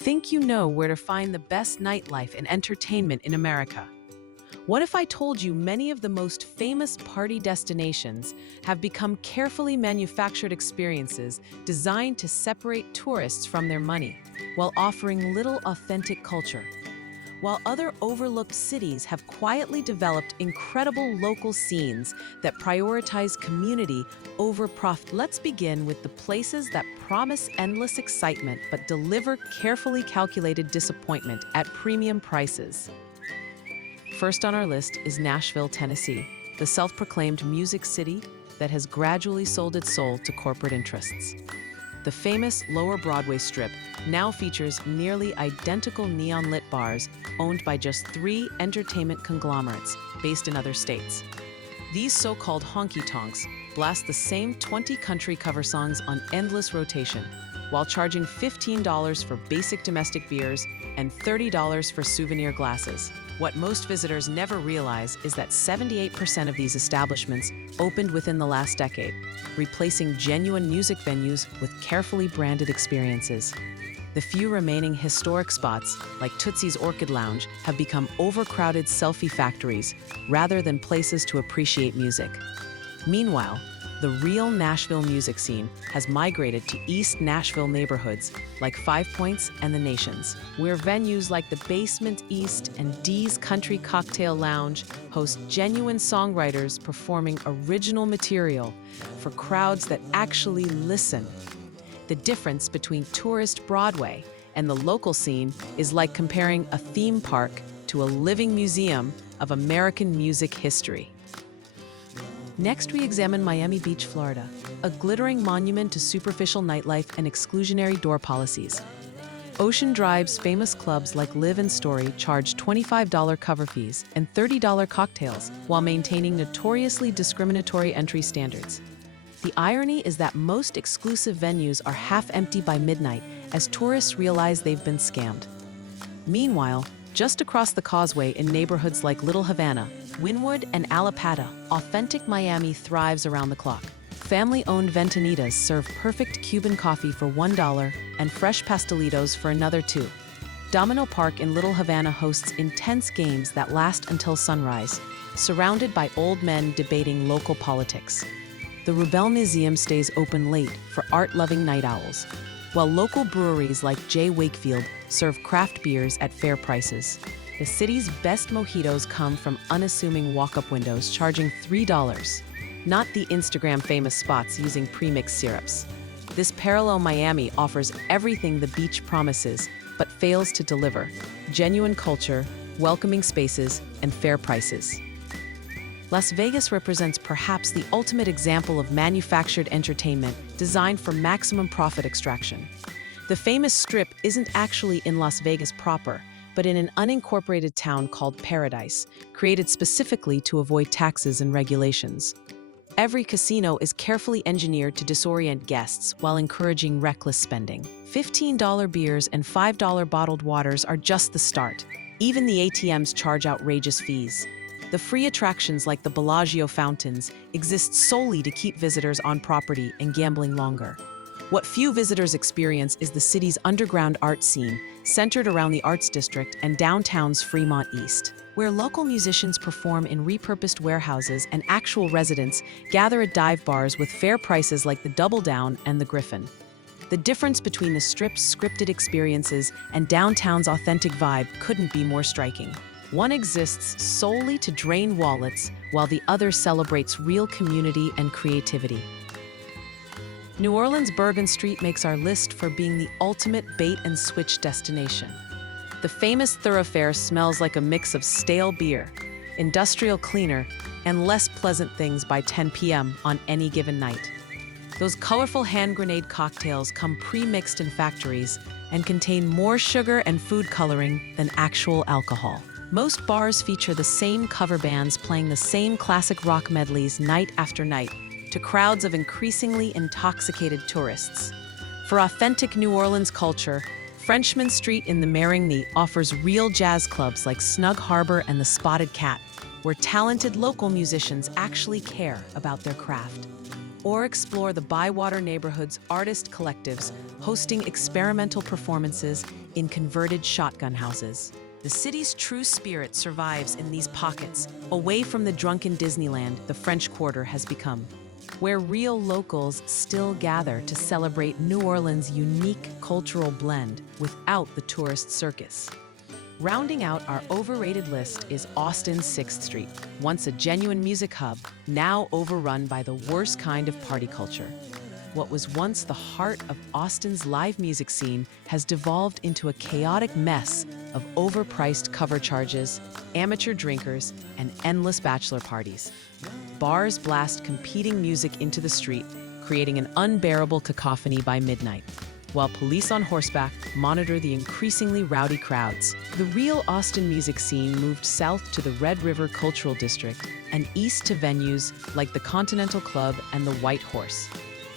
Think you know where to find the best nightlife and entertainment in America? What if I told you many of the most famous party destinations have become carefully manufactured experiences designed to separate tourists from their money, while offering little authentic culture? While other overlooked cities have quietly developed incredible local scenes that prioritize community over profit. Let's begin with the places that promise endless excitement but deliver carefully calculated disappointment at premium prices. First on our list is Nashville, Tennessee, the self-proclaimed music city that has gradually sold its soul to corporate interests. The famous Lower Broadway strip now features nearly identical neon-lit bars owned by just 3 entertainment conglomerates based in other states. These so-called honky-tonks blast the same 20 country cover songs on endless rotation, while charging $15 for basic domestic beers and $30 for souvenir glasses. What most visitors never realize is that 78% of these establishments opened within the last decade, replacing genuine music venues with carefully branded experiences. The few remaining historic spots, like Tootsie's Orchid Lounge, have become overcrowded selfie factories rather than places to appreciate music. Meanwhile, the real Nashville music scene has migrated to East Nashville neighborhoods like Five Points and the Nations, where venues like the Basement East and Dee's Country Cocktail Lounge host genuine songwriters performing original material for crowds that actually listen. The difference between tourist Broadway and the local scene is like comparing a theme park to a living museum of American music history. Next, we examine Miami Beach, Florida, a glittering monument to superficial nightlife and exclusionary door policies. Ocean Drive's famous clubs like Live and Story charge $25 cover fees and $30 cocktails while maintaining notoriously discriminatory entry standards. The irony is that most exclusive venues are half empty by midnight as tourists realize they've been scammed. Meanwhile, just across the causeway in neighborhoods like Little Havana, Wynwood, and Alapata, authentic Miami thrives around the clock. Family-owned Ventanitas serve perfect Cuban coffee for $1 and fresh pastelitos for another $2. Domino Park in Little Havana hosts intense games that last until sunrise, surrounded by old men debating local politics. The Rubel Museum stays open late for art-loving night owls, while local breweries like J. Wakefield serve craft beers at fair prices. The city's best mojitos come from unassuming walk-up windows charging $3, not the Instagram-famous spots using pre-mixed syrups. This parallel Miami offers everything the beach promises, but fails to deliver: genuine culture, welcoming spaces, and fair prices. Las Vegas represents perhaps the ultimate example of manufactured entertainment designed for maximum profit extraction. The famous Strip isn't actually in Las Vegas proper, but in an unincorporated town called Paradise, created specifically to avoid taxes and regulations. Every casino is carefully engineered to disorient guests while encouraging reckless spending. $15 beers and $5 bottled waters are just the start. Even the ATMs charge outrageous fees. The free attractions like the Bellagio fountains exist solely to keep visitors on property and gambling longer. What few visitors experience is the city's underground art scene, centered around the Arts District and downtown's Fremont East, where local musicians perform in repurposed warehouses and actual residents gather at dive bars with fair prices like the Double Down and the Griffin. The difference between the Strip's scripted experiences and downtown's authentic vibe couldn't be more striking. One exists solely to drain wallets, while the other celebrates real community and creativity. New Orleans' Bourbon Street makes our list for being the ultimate bait-and-switch destination. The famous thoroughfare smells like a mix of stale beer, industrial cleaner, and less pleasant things by 10 p.m. on any given night. Those colorful hand grenade cocktails come pre-mixed in factories and contain more sugar and food coloring than actual alcohol. Most bars feature the same cover bands playing the same classic rock medleys night after night to crowds of increasingly intoxicated tourists. For authentic New Orleans culture, Frenchman Street in the Marigny offers real jazz clubs like Snug Harbor and the Spotted Cat, where talented local musicians actually care about their craft. Or explore the Bywater neighborhood's artist collectives hosting experimental performances in converted shotgun houses. The city's true spirit survives in these pockets, away from the drunken Disneyland the French Quarter has become, where real locals still gather to celebrate New Orleans' unique cultural blend without the tourist circus. Rounding out our overrated list is Austin's 6th Street, once a genuine music hub, now overrun by the worst kind of party culture. What was once the heart of Austin's live music scene has devolved into a chaotic mess of overpriced cover charges, amateur drinkers, and endless bachelor parties. Bars blast competing music into the street, creating an unbearable cacophony by midnight, while police on horseback monitor the increasingly rowdy crowds. The real Austin music scene moved south to the Red River Cultural District and east to venues like the Continental Club and the White Horse,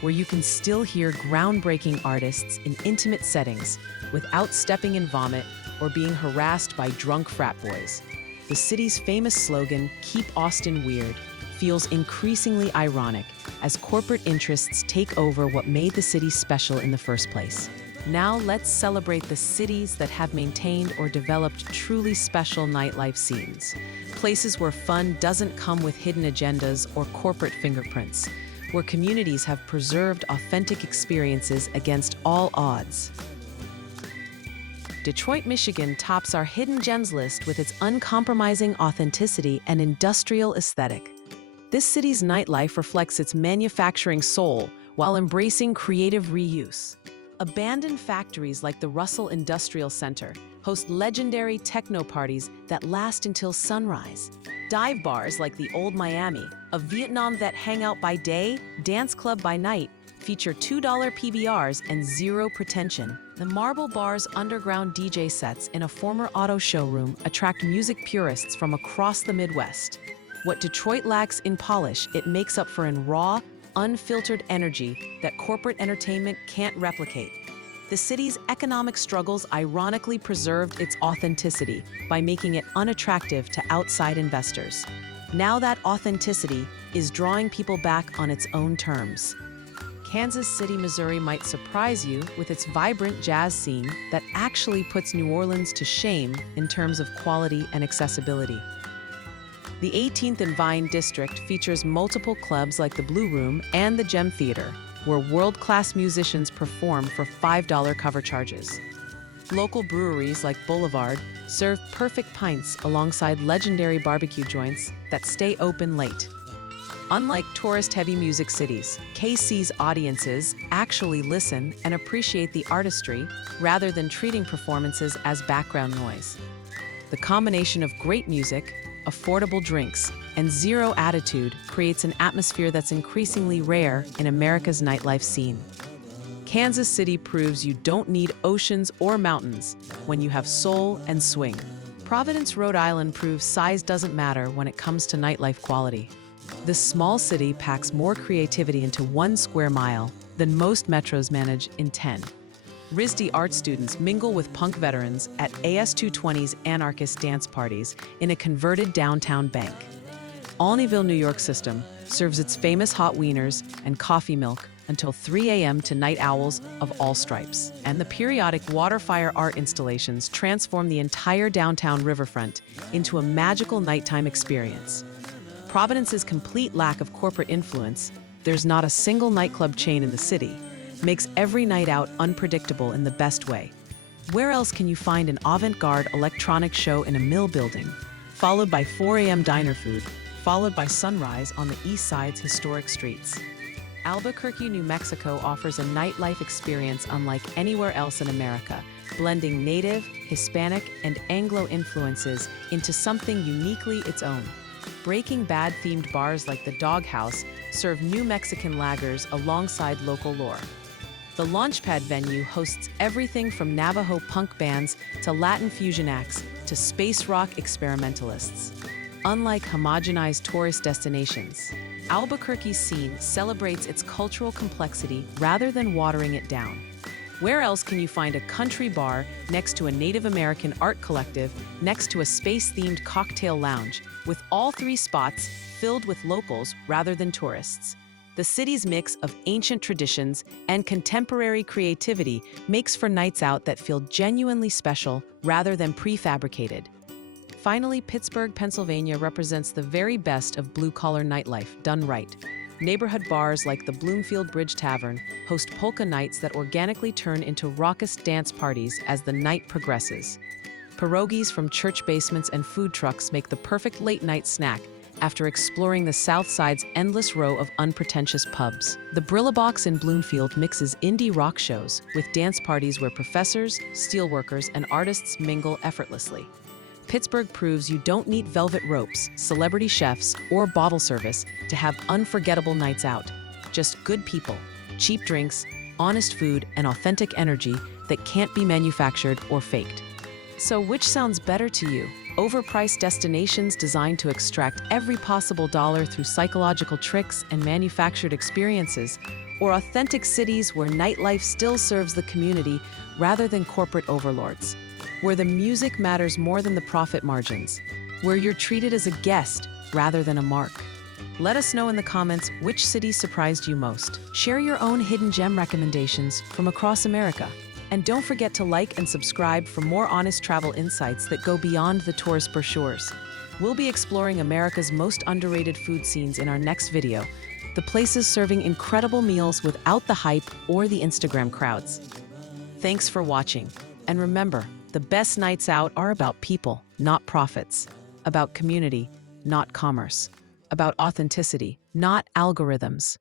where you can still hear groundbreaking artists in intimate settings without stepping in vomit or being harassed by drunk frat boys. The city's famous slogan, "Keep Austin Weird," feels increasingly ironic as corporate interests take over what made the city special in the first place. Now let's celebrate the cities that have maintained or developed truly special nightlife scenes. Places where fun doesn't come with hidden agendas or corporate fingerprints, where communities have preserved authentic experiences against all odds. Detroit, Michigan tops our hidden gems list with its uncompromising authenticity and industrial aesthetic. This city's nightlife reflects its manufacturing soul while embracing creative reuse. Abandoned factories like the Russell Industrial Center host legendary techno parties that last until sunrise. Dive bars like the Old Miami, a Vietnam vet hangout by day, dance club by night, feature $2 PBRs and zero pretension. The Marble Bar's underground DJ sets in a former auto showroom attract music purists from across the Midwest. What Detroit lacks in polish, it makes up for in raw, unfiltered energy that corporate entertainment can't replicate. The city's economic struggles ironically preserved its authenticity by making it unattractive to outside investors. Now that authenticity is drawing people back on its own terms. Kansas City, Missouri might surprise you with its vibrant jazz scene that actually puts New Orleans to shame in terms of quality and accessibility. The 18th and Vine District features multiple clubs like the Blue Room and the Gem Theater, where world-class musicians perform for $5 cover charges. Local breweries like Boulevard serve perfect pints alongside legendary barbecue joints that stay open late. Unlike tourist-heavy music cities, KC's audiences actually listen and appreciate the artistry rather than treating performances as background noise. The combination of great music, affordable drinks, and zero attitude creates an atmosphere that's increasingly rare in America's nightlife scene. Kansas City proves you don't need oceans or mountains when you have soul and swing. Providence, Rhode Island proves size doesn't matter when it comes to nightlife quality. This small city packs more creativity into 1 square mile than most metros manage in 10. RISD art students mingle with punk veterans at AS220's anarchist dance parties in a converted downtown bank. Olneyville, New York System serves its famous hot wieners and coffee milk until 3 a.m. to night owls of all stripes. And the periodic water-fire art installations transform the entire downtown riverfront into a magical nighttime experience. Providence's complete lack of corporate influence, there's not a single nightclub chain in the city, makes every night out unpredictable in the best way. Where else can you find an avant-garde electronic show in a mill building, followed by 4 a.m. diner food, followed by sunrise on the east side's historic streets? Albuquerque, New Mexico offers a nightlife experience unlike anywhere else in America, blending native, Hispanic, and Anglo influences into something uniquely its own. Breaking Bad-themed bars like the Doghouse serve New Mexican lagers alongside local lore. The Launchpad venue hosts everything from Navajo punk bands to Latin fusion acts to space rock experimentalists. Unlike homogenized tourist destinations, Albuquerque's scene celebrates its cultural complexity rather than watering it down. Where else can you find a country bar next to a Native American art collective, next to a space-themed cocktail lounge, with all 3 spots filled with locals rather than tourists? The city's mix of ancient traditions and contemporary creativity makes for nights out that feel genuinely special rather than prefabricated. Finally, Pittsburgh, Pennsylvania represents the very best of blue-collar nightlife done right. Neighborhood bars like the Bloomfield Bridge Tavern host polka nights that organically turn into raucous dance parties as the night progresses. Pierogies from church basements and food trucks make the perfect late-night snack after exploring the South Side's endless row of unpretentious pubs. The Brilla Box in Bloomfield mixes indie rock shows with dance parties where professors, steelworkers, and artists mingle effortlessly. Pittsburgh proves you don't need velvet ropes, celebrity chefs, or bottle service to have unforgettable nights out. Just good people, cheap drinks, honest food, and authentic energy that can't be manufactured or faked. So which sounds better to you? Overpriced destinations designed to extract every possible dollar through psychological tricks and manufactured experiences, or authentic cities where nightlife still serves the community rather than corporate overlords? Where the music matters more than the profit margins, where you're treated as a guest rather than a mark. Let us know in the comments which city surprised you most. Share your own hidden gem recommendations from across America. And don't forget to like and subscribe for more honest travel insights that go beyond the tourist brochures. We'll be exploring America's most underrated food scenes in our next video, the places serving incredible meals without the hype or the Instagram crowds. Thanks for watching, and remember, the best nights out are about people, not profits. About community, not commerce. About authenticity, not algorithms.